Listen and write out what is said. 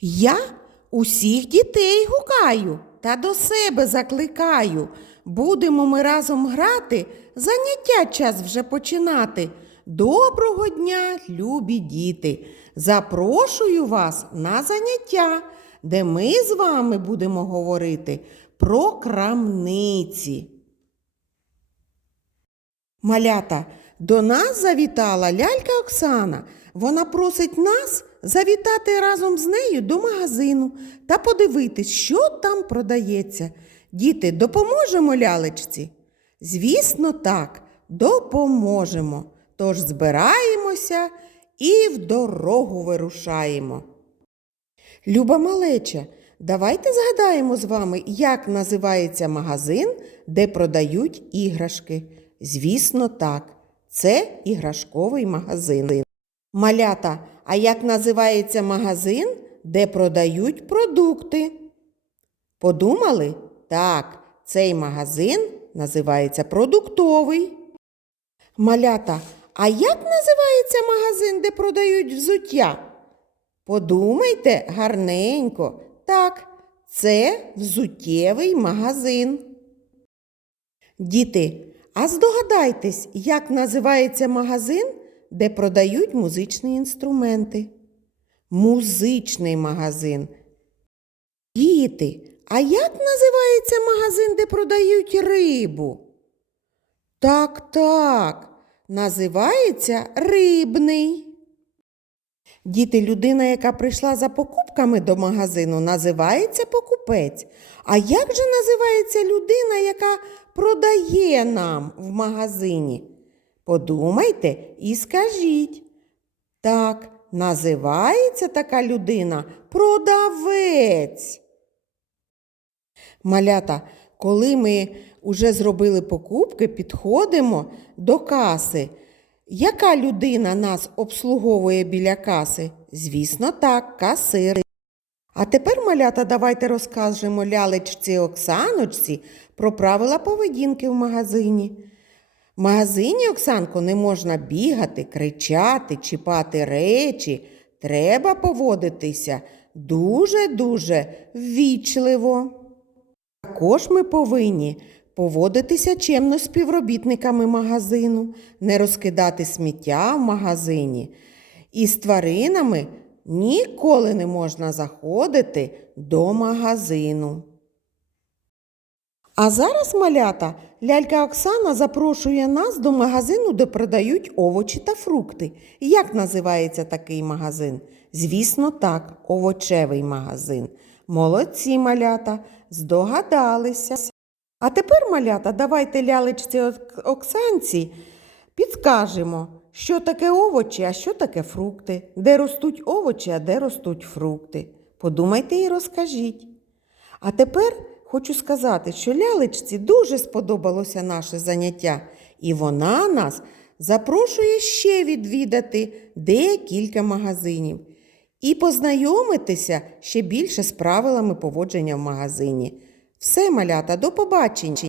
Я усіх дітей гукаю та до себе закликаю. Будемо ми разом грати, заняття час вже починати. Доброго дня, любі діти! Запрошую вас на заняття, де ми з вами будемо говорити про крамниці. Малята, до нас завітала лялька Оксана. Вона просить нас завітати разом з нею до магазину та подивитись, що там продається. Діти, допоможемо лялечці? Звісно, так, допоможемо. Тож збираємося і в дорогу вирушаємо. Люба малеча, давайте згадаємо з вами, як називається магазин, де продають іграшки. Звісно, так, це іграшковий магазин. Малята, а як називається магазин, де продають продукти? Подумали? Так, цей магазин називається продуктовий. Малята, а як називається магазин, де продають взуття? Подумайте гарненько. Так, це взуттєвий магазин. Діти, а здогадайтесь, як називається магазин, де продають музичні інструменти? Музичний магазин. Діти, а як називається магазин, де продають рибу? Так, так, називається рибний. Діти, людина, яка прийшла за покупками до магазину, називається покупець. А як же називається людина, яка продає нам в магазині? Подумайте і скажіть. Так, називається така людина продавець. Малята, коли ми вже зробили покупки, підходимо до каси. Яка людина нас обслуговує біля каси? Звісно, так, касир. А тепер, малята, давайте розкажемо лялечці Оксаночці про правила поведінки в магазині. В магазині, Оксанко, не можна бігати, кричати, чіпати речі. Треба поводитися дуже-дуже ввічливо. Також ми повинні поводитися чемно з співробітниками магазину, не розкидати сміття в магазині. І з тваринами ніколи не можна заходити до магазину. А зараз, малята, лялька Оксана запрошує нас до магазину, де продають овочі та фрукти. Як називається такий магазин? Звісно, так, овочевий магазин. Молодці малята, здогадалися. А тепер, малята, давайте лялечці Оксанці підскажемо, що таке овочі, а що таке фрукти, де ростуть овочі, а де ростуть фрукти. Подумайте і розкажіть. А тепер хочу сказати, що лялечці дуже сподобалося наше заняття, і вона нас запрошує ще відвідати декілька магазинів і познайомитися ще більше з правилами поводження в магазині. Все, малята, до побачення!